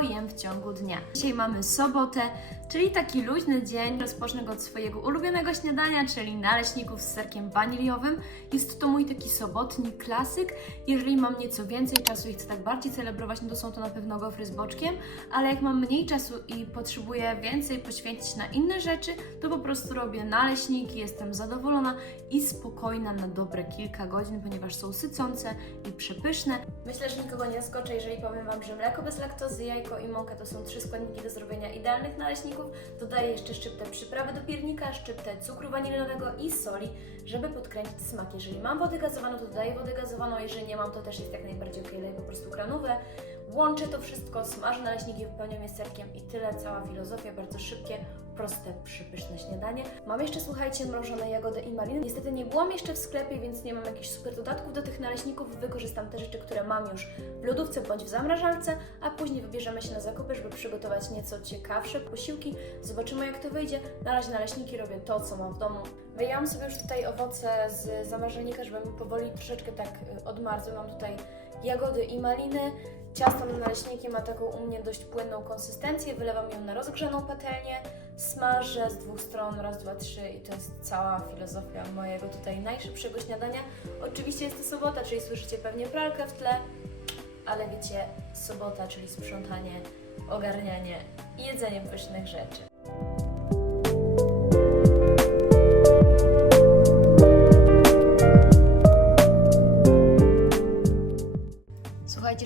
jem w ciągu dnia. Dzisiaj mamy sobotę, czyli taki luźny dzień. Rozpocznę go od swojego ulubionego śniadania, czyli naleśników z serkiem waniliowym. Jest to mój taki sobotni klasyk. Jeżeli mam nieco więcej czasu i chcę tak bardziej celebrować, no to są to na pewno gofry z boczkiem, ale jak mam mniej czasu i potrzebuję więcej poświęcić na inne rzeczy, to po prostu robię naleśniki, jestem zadowolona i spokojna na dobre kilka godzin, ponieważ są sycące i przepyszne. Myślę, że nikogo nie zaskoczę, jeżeli powiem Wam, że mleko bez laktozy, jajko i mąka to są trzy składniki do zrobienia idealnych naleśników. Dodaję jeszcze szczyptę przyprawy do piernika, szczyptę cukru wanilionowego i soli, żeby podkręcić smak. Jeżeli mam wodę gazowaną, to dodaję wodę gazowaną, jeżeli nie mam, to też jest jak najbardziej ok, po prostu kranówę. Łączę to wszystko, smażę naleśniki, wypełniam je serkiem i tyle, cała filozofia, bardzo szybkie, proste, przepyszne śniadanie. Mam jeszcze, słuchajcie, mrożone jagody i maliny. Niestety nie byłam jeszcze w sklepie, więc nie mam jakichś super dodatków do tych naleśników. Wykorzystam te rzeczy, które mam już w lodówce bądź w zamrażalce, a później wybierzemy się na zakupy, żeby przygotować nieco ciekawsze posiłki. Zobaczymy jak to wyjdzie. Na razie naleśniki robię to, co mam w domu. Wyjęłam sobie już tutaj owoce z zamrażalnika, żeby mi powoli troszeczkę tak y, odmarzły. Mam tutaj jagody i maliny. Ciasto na naleśniki ma taką u mnie dość płynną konsystencję. Wylewam ją na rozgrzaną patelnię, smażę z dwóch stron, raz, dwa, trzy i to jest cała filozofia mojego tutaj najszybszego śniadania. Oczywiście jest to sobota, czyli słyszycie pewnie pralkę w tle, ale wiecie, sobota, czyli sprzątanie, ogarnianie i jedzenie pysznych rzeczy.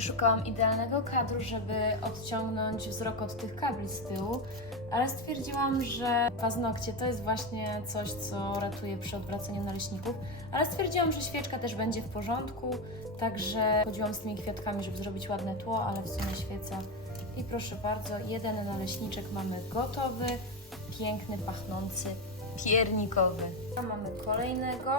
Szukałam idealnego kadru, żeby odciągnąć wzrok od tych kabli z tyłu, ale stwierdziłam, że paznokcie to jest właśnie coś, co ratuje przy odwracaniu naleśników, ale stwierdziłam, że świeczka też będzie w porządku, także chodziłam z tymi kwiatkami, żeby zrobić ładne tło, ale w sumie świeca. I proszę bardzo, jeden naleśniczek mamy gotowy, piękny, pachnący, piernikowy. A mamy kolejnego.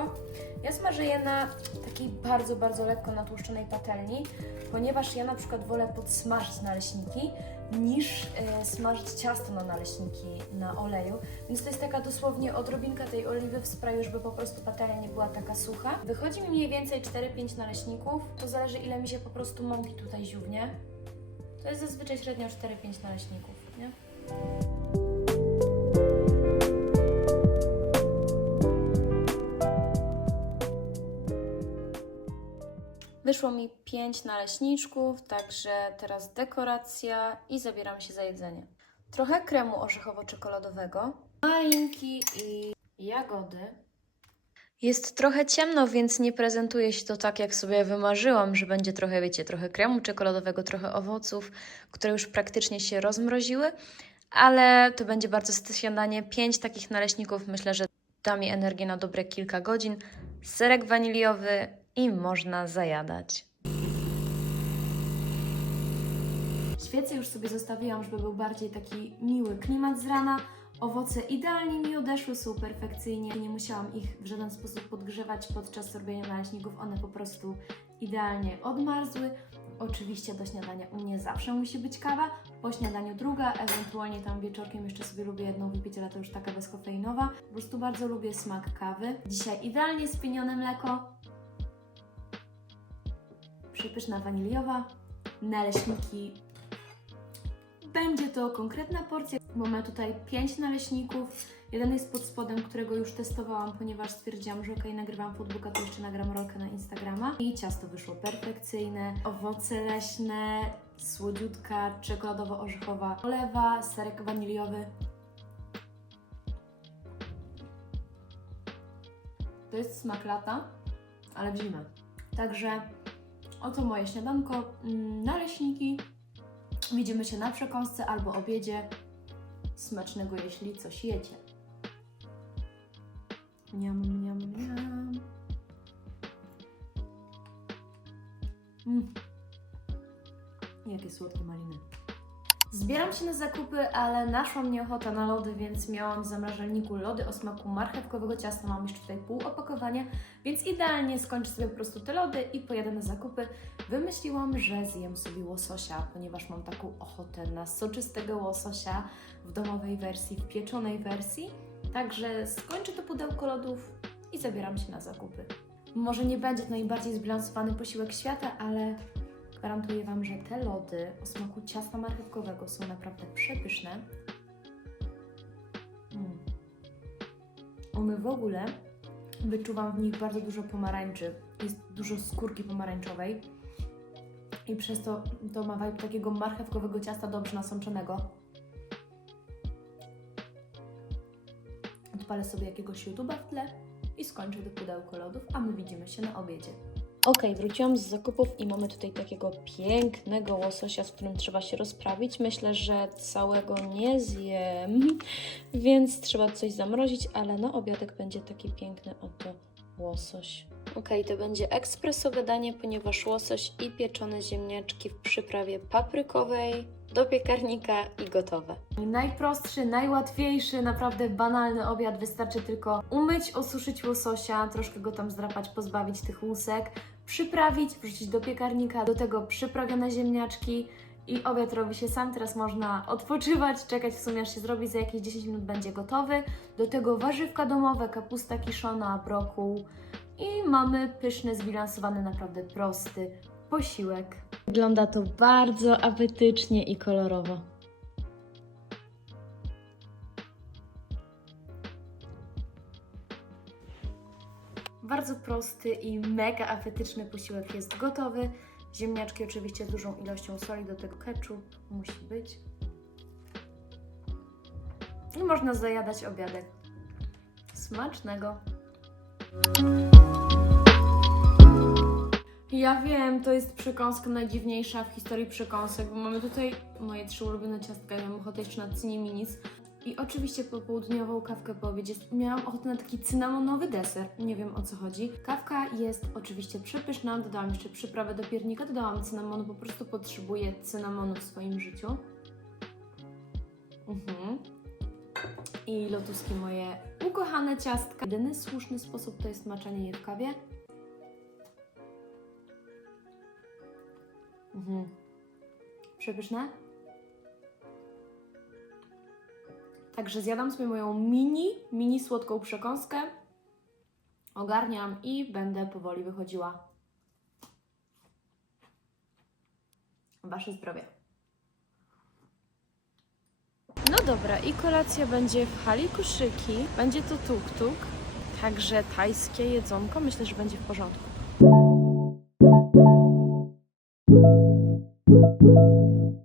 Ja smażę je na takiej bardzo, bardzo lekko natłuszczonej patelni, ponieważ ja na przykład wolę podsmażyć naleśniki niż e, smażyć ciasto na naleśniki na oleju. Więc to jest taka dosłownie odrobinka tej oliwy w sprayu, żeby po prostu patelnia nie była taka sucha. Wychodzi mi mniej więcej 4-5 naleśników. To zależy ile mi się po prostu mąki tutaj ziównie. To jest zazwyczaj średnio 4-5 naleśników, nie? Wyszło mi 5 naleśniczków, także teraz dekoracja i zabieram się za jedzenie. Trochę kremu orzechowo-czekoladowego, malinki i jagody. Jest trochę ciemno, więc nie prezentuje się to tak, jak sobie wymarzyłam, że będzie trochę, wiecie, trochę kremu czekoladowego, trochę owoców, które już praktycznie się rozmroziły, ale to będzie bardzo śniadanie. Pięć takich naleśników myślę, że da mi energię na dobre kilka godzin. Serek waniliowy i można zajadać. Świece już sobie zostawiłam, żeby był bardziej taki miły klimat z rana. Owoce idealnie mi odeszły, są perfekcyjnie. Nie musiałam ich w żaden sposób podgrzewać podczas robienia naleśników. One po prostu idealnie odmarzły. Oczywiście do śniadania u mnie zawsze musi być kawa, po śniadaniu druga, ewentualnie tam wieczorkiem jeszcze sobie lubię jedną wypić, ale to już taka bezkofeinowa. Po prostu bardzo lubię smak kawy. Dzisiaj idealnie spienione mleko, przepyszna waniliowa, naleśniki. Będzie to konkretna porcja, bo tutaj 5 naleśników. Jeden jest pod spodem, którego już testowałam, ponieważ stwierdziłam, że ok, nagrywam foodbooka, to jeszcze nagram rolkę na Instagrama. I ciasto wyszło perfekcyjne. Owoce leśne, słodziutka, czekoladowo-orzechowa olewa, serek waniliowy. To jest smak lata, ale w zimę. Także Oto moje śniadanko, mm, naleśniki. Widzimy się na przekąsce albo obiedzie. Smacznego, jeśli coś jecie. Niam, niam, niam. Mm. Jakie słodkie maliny. Zbieram się na zakupy, ale naszła mnie ochota na lody, więc miałam w zamrażalniku lody o smaku marchewkowego ciasta. Mam jeszcze tutaj pół opakowania, więc idealnie skończę sobie po prostu te lody i pojadę na zakupy. Wymyśliłam, że zjem sobie łososia, ponieważ mam taką ochotę na soczystego łososia w domowej wersji, w pieczonej wersji. Także skończę to pudełko lodów i zabieram się na zakupy. Może nie będzie to najbardziej zbilansowany posiłek świata, ale Gwarantuję Wam, że te lody o smaku ciasta marchewkowego są naprawdę przepyszne. Mm. One w ogóle wyczuwam w nich bardzo dużo pomarańczy. Jest dużo skórki pomarańczowej. I przez to to ma vibe takiego marchewkowego ciasta dobrze nasączonego. Odpalę sobie jakiegoś YouTube'a w tle i skończę to pudełko lodów, a my widzimy się na obiedzie. Ok, wróciłam z zakupów i mamy tutaj takiego pięknego łososia, z którym trzeba się rozprawić. Myślę, że całego nie zjem, więc trzeba coś zamrozić, ale na obiadek będzie taki piękny oto łosoś. Ok, to będzie ekspresowe danie, ponieważ łosoś i pieczone ziemniaczki w przyprawie paprykowej do piekarnika i gotowe. Najprostszy, najłatwiejszy, naprawdę banalny obiad. Wystarczy tylko umyć, osuszyć łososia, troszkę go tam zdrapać, pozbawić tych łusek, przyprawić, wrzucić do piekarnika, do tego przyprawione ziemniaczki i obiad robi się sam. Teraz można odpoczywać, czekać w sumie aż się zrobi, za jakieś 10 minut będzie gotowy. Do tego warzywka domowe, kapusta kiszona, brokuł i mamy pyszny, zbilansowany, naprawdę prosty posiłek. Wygląda to bardzo apetycznie i kolorowo. Bardzo prosty i mega apetyczny posiłek jest gotowy. Ziemniaczki oczywiście z dużą ilością soli, do tego ketchup musi być. I można zajadać obiadek. Smacznego! Ja wiem, to jest przekąska najdziwniejsza w historii przekąsek, bo mamy tutaj moje trzy ulubione ciastka, ja mam ochotę jeszcze na cynie minis. I oczywiście popołudniową kawkę po obiedzie. Miałam ochotę na taki cynamonowy deser. Nie wiem o co chodzi. Kawka jest oczywiście przepyszna. Dodałam jeszcze przyprawę do piernika. Dodałam cynamonu. Po prostu potrzebuję cynamonu w swoim życiu. Mhm. I lotuski moje ukochane ciastka. Jedyny słuszny sposób to jest maczanie je w kawie. Mhm. Przepyszne. Także zjadam sobie moją mini, mini słodką przekąskę. Ogarniam i będę powoli wychodziła. Wasze zdrowie. No dobra, i kolacja będzie w hali koszyki. Będzie to tuk-tuk, także tajskie jedzonko. Myślę, że będzie w porządku. Dobra,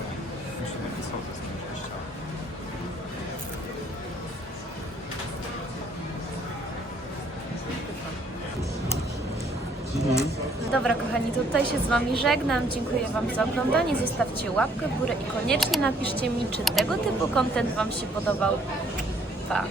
Dobra kochani, tutaj się z Wami żegnam. Dziękuję Wam za oglądanie. Zostawcie łapkę w górę i koniecznie napiszcie mi, czy tego typu content Wam się podobał. Pa!